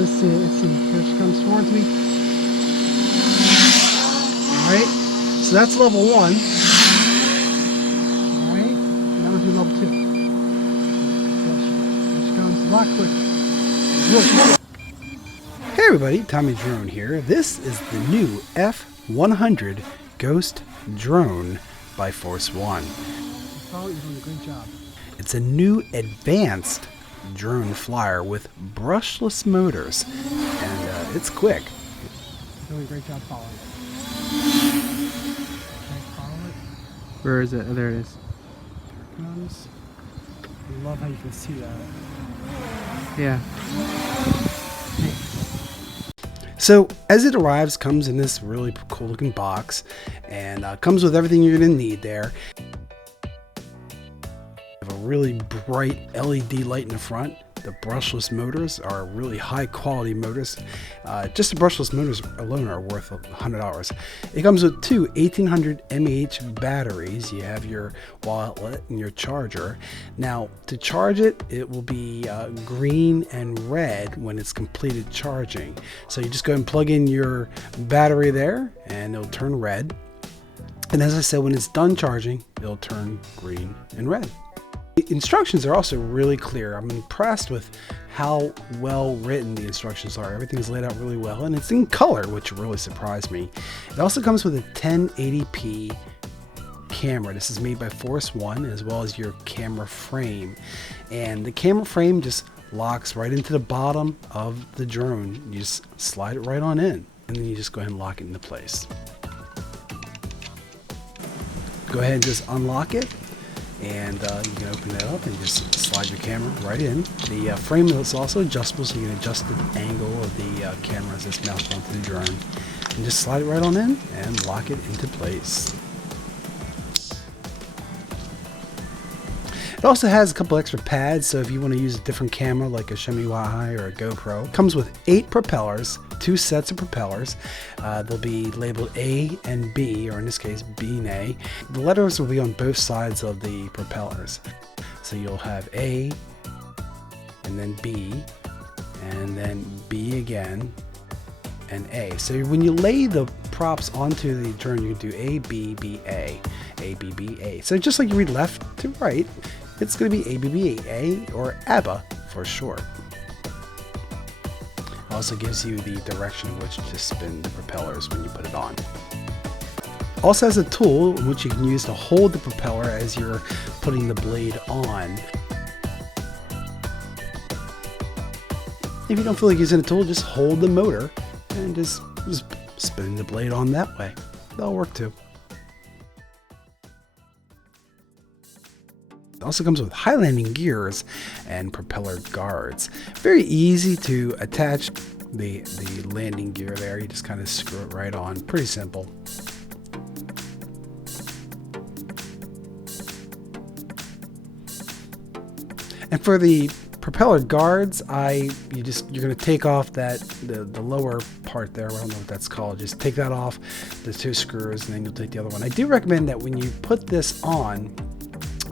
let's see. Here she comes towards me. Alright, so that's level 1. Alright, now we'll do level 2. Here she comes a lot quicker. Hey everybody, Tommy Drone here. This is the new F100 Ghost Drone by Force1. Oh, you're doing a great job. It's a new advanced drone flyer with brushless motors, and it's quick. Doing a great job following it. Okay, follow it. Where is it? Oh, there it is. There it comes. I love how you can see that. Yeah. So as it arrives, comes in this really cool looking box, and comes with everything you're going to need there. Have a really bright LED light in the front. The brushless motors are really high quality motors. Just the brushless motors alone are worth $100. It comes with two 1800 mAh batteries. You have your wallet and your charger. Now to charge it, it will be green and red when it's completed charging. So you just go and plug in your battery there and it'll turn red. And as I said, when it's done charging, it'll turn green and red. The instructions are also really clear. I'm impressed with how well written the instructions are. Everything's laid out really well, and it's in color, which really surprised me. It also comes with a 1080p camera. This is made by Force1, as well as your camera frame. And the camera frame just locks right into the bottom of the drone. You just slide it right on in, and then you just go ahead and lock it into place. Go ahead and just unlock it. And you can open it up and just slide your camera right in. The frame is also adjustable, so you can adjust the angle of the camera as it's mounted onto the drone. And just slide it right on in and lock it into place. It also has a couple extra pads, so if you want to use a different camera like a Xiaomi or a GoPro. It comes with 8 propellers, 2 sets of propellers. They'll be labeled A and B, or in this case B and A. The letters will be on both sides of the propellers. So you'll have A, and then B, and then B again, and A. So when you lay the props onto the drone, you can do A, B, B, A, A, B, B, A. So just like you read left to right, it's going to be A, B, B, A, or ABBA for short. It also gives you the direction in which to spin the propellers when you put it on. Also has a tool which you can use to hold the propeller as you're putting the blade on. If you don't feel like using a tool, just hold the motor and just spin the blade on that way. That'll work too. It also comes with high landing gears and propeller guards. Very easy to attach the landing gear there. You just kind of screw it right on. Pretty simple. And for the propeller guards, you're going to take off the lower part there. I don't know what that's called. Just take that off, the 2 screws, and then you'll take the other one. I do recommend that when you put this on,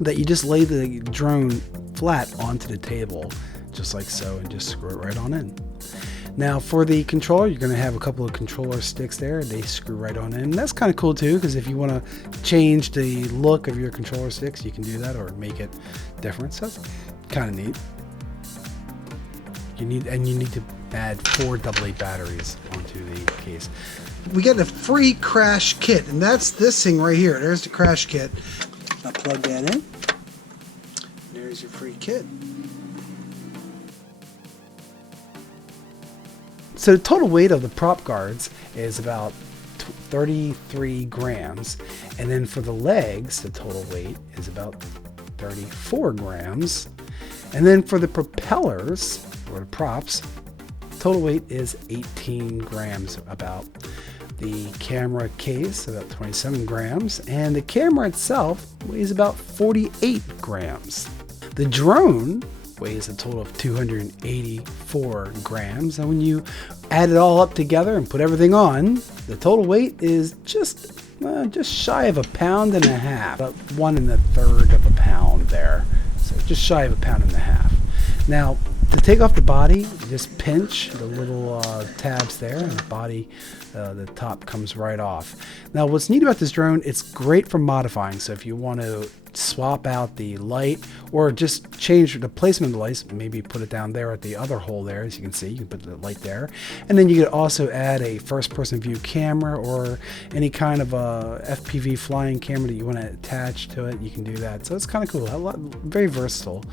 that you just lay the drone flat onto the table, just like so, and just screw it right on in. Now for the controller, you're going to have a couple of controller sticks there. They screw right on in. And that's kind of cool too, because if you want to change the look of your controller sticks, you can do that, or make it different. So that's kind of neat. You need to add 4 AA batteries onto the case. We get a free crash kit, and that's this thing right here. There's the crash kit. Now plug that in. There's your free kit. So the total weight of the prop guards is about 33 grams. And then for the legs, the total weight is about 34 grams. And then for the propellers, or the props, total weight is 18 grams about. The camera case, about 27 grams, and the camera itself weighs about 48 grams. The drone weighs a total of 284 grams, and when you add it all up together and put everything on, the total weight is just shy of 1.5 pounds, about 1 1/3 of a pound there. So just shy of 1.5 pounds. Now, To take off the body, you just pinch the little tabs there, and the body, the top comes right off. Now, what's neat about this drone, it's great for modifying. So if you want to swap out the light or just change the placement of the lights, maybe put it down there at the other hole there, as you can see, you can put the light there. And then you could also add a first-person view camera or any kind of a FPV flying camera that you want to attach to it. You can do that. So it's kind of cool, very versatile.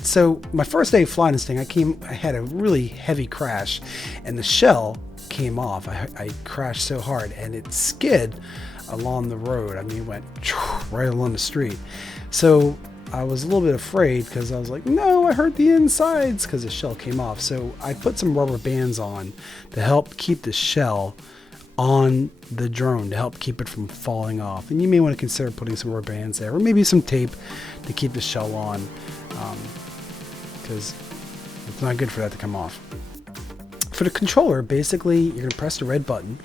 So my first day of flying this thing, I had a really heavy crash, and the shell came off. I crashed so hard, and it skid along the road. I mean, it went right along the street. So I was a little bit afraid because I was like, no, I hurt the insides because the shell came off. So I put some rubber bands on to help keep the shell on the drone, to help keep it from falling off. And you may want to consider putting some rubber bands there, or maybe some tape to keep the shell on, because it's not good for that to come off. For the controller, basically, you're going to press the red button,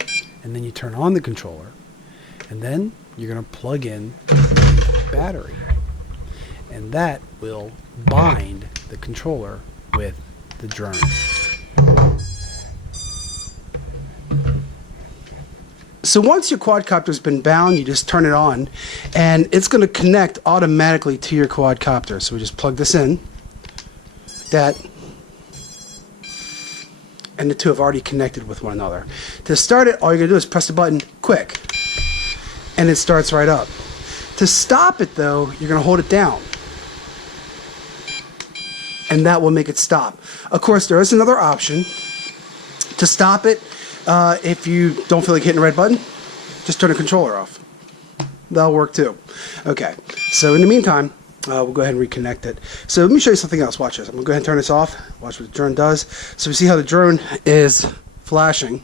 and then you turn on the controller, and then you're going to plug in the battery, and that will bind the controller with the drone. So once your quadcopter's been bound, you just turn it on, and it's going to connect automatically to your quadcopter. So we just plug this in, like that, and the two have already connected with one another. To start it, all you're going to do is press the button quick, and it starts right up. To stop it, though, you're going to hold it down, and that will make it stop. Of course, there is another option to stop it. If you don't feel like hitting the red button, just turn the controller off. That'll work too. Okay, so in the meantime, we'll go ahead and reconnect it. So let me show you something else. Watch this. I'm going to go ahead and turn this off. Watch what the drone does. So we see how the drone is flashing.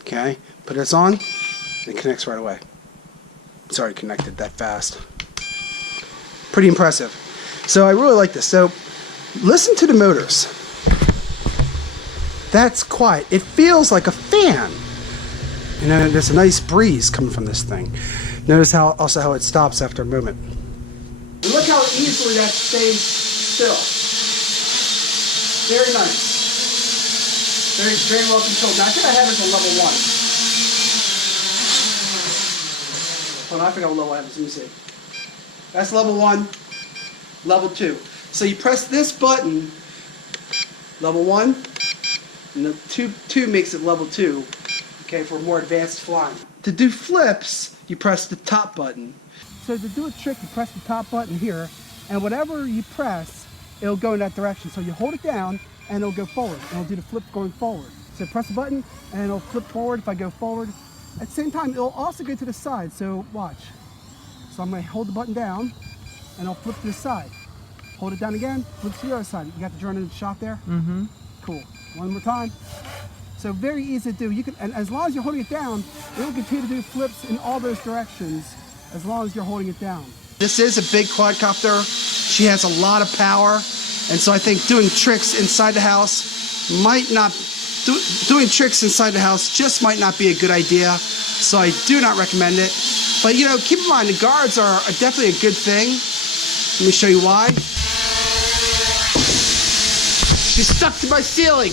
Okay, put this on, it connects right away. It's already connected that fast. Pretty impressive. So I really like this. So listen to the motors. That's quiet. It feels like a fan. You know, there's a nice breeze coming from this thing. Notice also how it stops after a moment. And look how easily that stays still. Very nice. Very well controlled. Now I think I have it on level 1. Hold on, I forgot what level I have. Let me see. That's level 1, level 2. So you press this button, level 1, and the 2 makes it level 2, okay, for more advanced flying. To do flips, you press the top button. So to do a trick, you press the top button here, and whatever you press, it'll go in that direction. So you hold it down, and it'll go forward, and it'll do the flip going forward. So press the button, and it'll flip forward if I go forward. At the same time, it'll also go to the side, so watch. So I'm going to hold the button down, and it'll flip to the side. Hold it down again, flip to the other side. You got the drone in the shot there? Mm-hmm. Cool. One more time. So very easy to do. You can, and as long as you're holding it down, it'll continue to do flips in all those directions as long as you're holding it down. This is a big quadcopter. She has a lot of power, and so I think doing tricks inside the house might not, doing tricks inside the house just might not be a good idea. So I do not recommend it. But you know, keep in mind the guards are definitely a good thing. Let me show you why. She's stuck to my ceiling.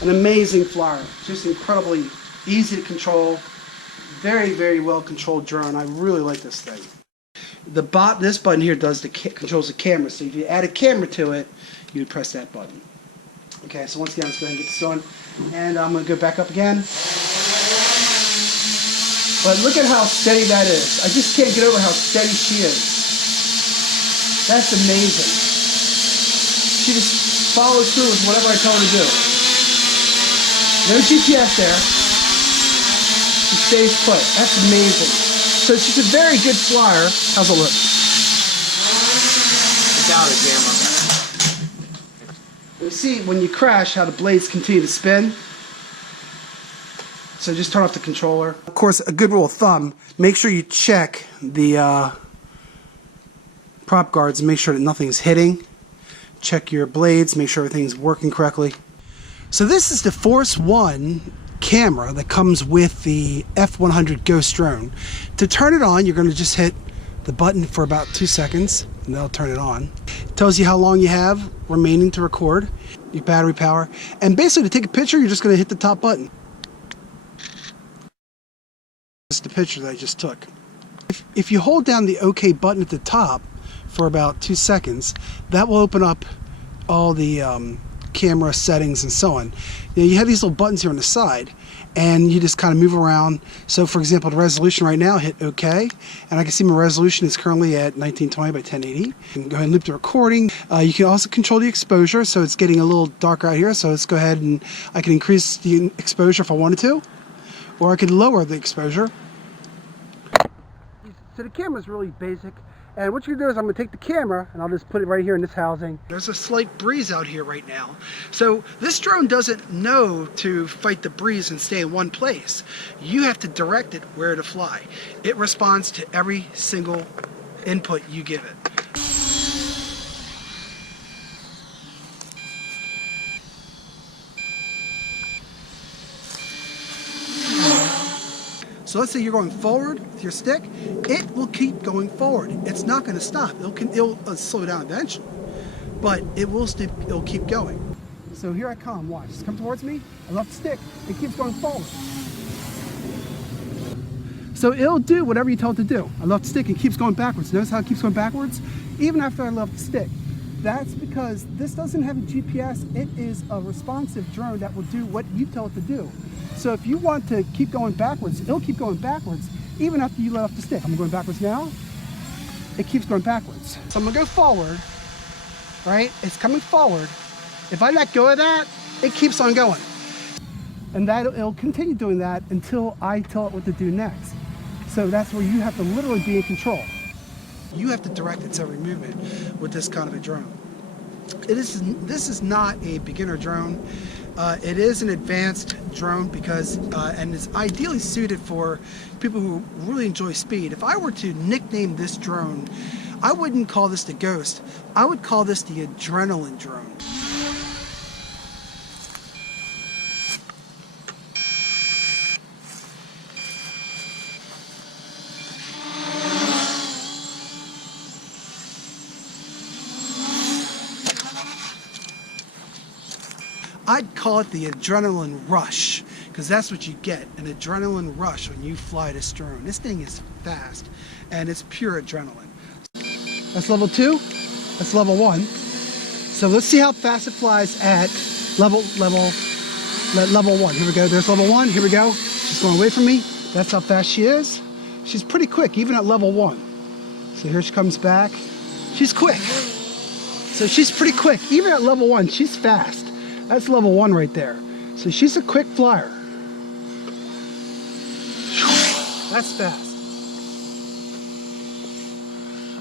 An amazing flyer, just incredibly easy to control, very well controlled drone. I really like this thing. This button here controls the camera. So if you add a camera to it, you would press that button. Okay, so once again, let's go ahead and get this on, and I'm going to go back up again. But look at how steady that is. I just can't get over how steady she is. That's amazing. She just follows through with whatever I tell her to do. No GPS there. She stays put. That's amazing. So she's a very good flyer. How's it look? Without a camera. You see when you crash how the blades continue to spin. So just turn off the controller. Of course, a good rule of thumb, make sure you check the prop guards and make sure that nothing's hitting. Check your blades, make sure everything's working correctly. So this is the Force1 camera that comes with the F100 Ghost Drone. To turn it on, you're going to just hit the button for about 2 seconds and that'll turn it on. It tells you how long you have remaining to record, your battery power, and basically to take a picture, you're just going to hit the top button. That's the picture that I just took. If you hold down the OK button at the top for about 2 seconds, that will open up all the camera settings and so on. You have these little buttons here on the side and you just kind of move around. So for example, the resolution right now, hit OK, and I can see my resolution is currently at 1920 by 1080. You can go ahead and loop the recording. You can also control the exposure, so it's getting a little darker out here, so let's go ahead and I can increase the exposure if I wanted to, or I could lower the exposure. So the camera is really basic, and what you do is I'm going to take the camera and I'll just put it right here in this housing. There's a slight breeze out here right now, so this drone doesn't know to fight the breeze and stay in one place. You have to direct it where to fly. It responds to every single input you give it. So let's say you're going forward with your stick, it will keep going forward. It's not going to stop. It'll slow down eventually, but it'll keep going. So here I come. Watch. Just come towards me. I left the stick. It keeps going forward. So it'll do whatever you tell it to do. I left the stick. It keeps going backwards. Notice how it keeps going backwards, even after I left the stick. That's because this doesn't have a GPS. It is a responsive drone that will do what you tell it to do. So if you want to keep going backwards, it'll keep going backwards even after you let off the stick. I'm going backwards now. It keeps going backwards. So I'm going to go forward, right? It's coming forward. If I let go of that, it keeps on going. And it'll continue doing that until I tell it what to do next. So that's where you have to literally be in control. You have to direct its every movement with this kind of a drone. This is not a beginner drone. It is an advanced drone because, and it's ideally suited for people who really enjoy speed. If I were to nickname this drone, I wouldn't call this the Ghost. I would call this the Adrenaline Drone. I'd call it the adrenaline rush, because that's what you get, an adrenaline rush when you fly this drone. This thing is fast, and it's pure adrenaline. That's level 2, that's level 1. So let's see how fast it flies at level 1. Here we go, there's level 1, here we go. She's going away from me, that's how fast she is. She's pretty quick, even at level 1. So here she comes back. She's quick. So she's pretty quick, even at level 1, she's fast. That's level 1 right there. So she's a quick flyer. That's fast.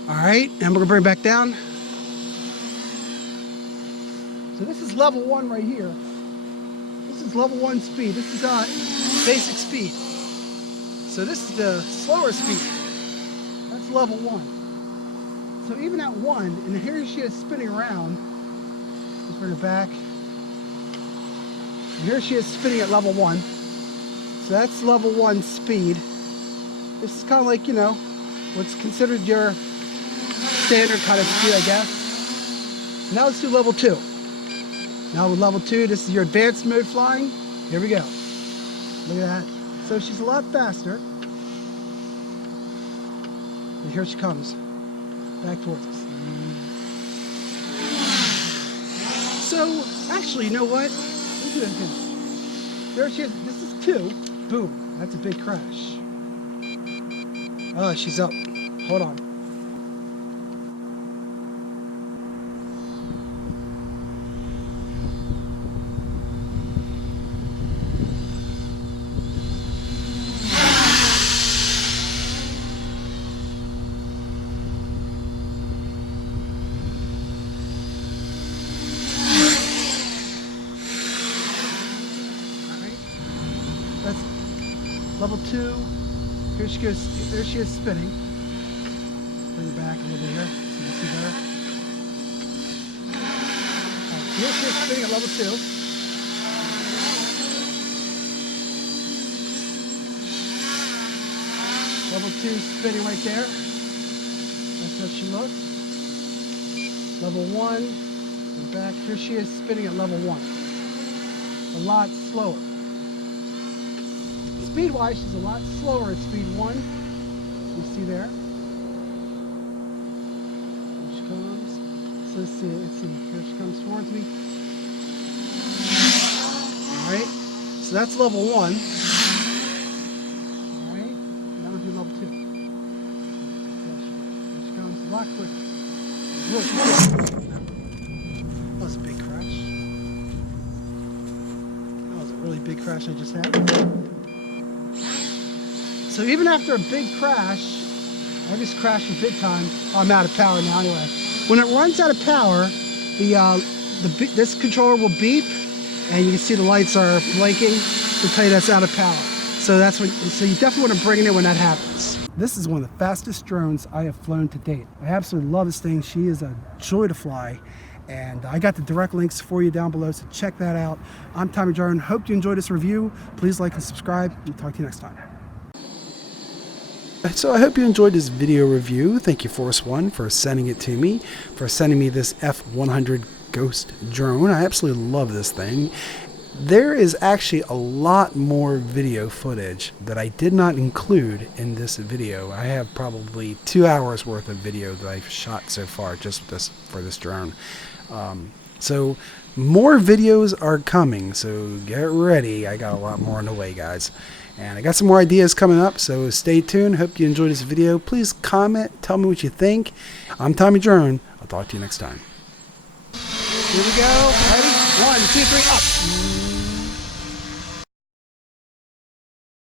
All right, and we're gonna bring it back down. So this is level 1 right here. This is level 1 speed. This is basic speed. So this is the slower speed. That's level 1. So even at 1, and here she is spinning around. Let's bring her back. And here she is spinning at level 1. So that's level 1 speed. This is kind of like, you know, what's considered your standard kind of speed, I guess. Now let's do level 2. Now with level 2, this is your advanced mode flying. Here we go. Look at that. So she's a lot faster. And here she comes. Back towards us. So, actually, you know what? Let's do that again. There she is. This is 2. Boom. That's a big crash. Oh, she's up. Hold on. That's level 2. Here she goes. There she is spinning. Bring her back a little bit here so you can see better. Right, here she is spinning at level 2. Level 2 spinning right there. That's how she looks. Level 1, in the back. Here she is spinning at level 1. A lot slower. Speed-wise, she's a lot slower at speed 1. You see there. Here she comes. So let's see. Here she comes towards me. Alright. So that's level 1. Alright. Now we'll do level 2. Here she comes. A lot quicker. Really quick. That was a big crash. That was a really big crash I just had. So even after a big crash, I just crashed a big time. I'm out of power now anyway. When it runs out of power, this controller will beep, and you can see the lights are blinking to tell you that's out of power. So so you definitely want to bring it in when that happens. This is one of the fastest drones I have flown to date. I absolutely love this thing. She is a joy to fly. And I got the direct links for you down below, so check that out. I'm Tommy Drone. Hope you enjoyed this review. Please like and subscribe, and talk to you next time. So I hope you enjoyed this video review. Thank you, Force1, for sending it to me, for sending me this F100 Ghost Drone. I absolutely love this thing. There is actually a lot more video footage that I did not include in this video. I have probably 2 hours worth of video that I've shot so far just for this drone. So more videos are coming, so get ready. I got a lot more on the way, guys. And I got some more ideas coming up, so stay tuned. Hope you enjoyed this video. Please comment, tell me what you think. I'm Tommy Drone. I'll talk to you next time. Here we go. Ready? 1, 2, 3, up.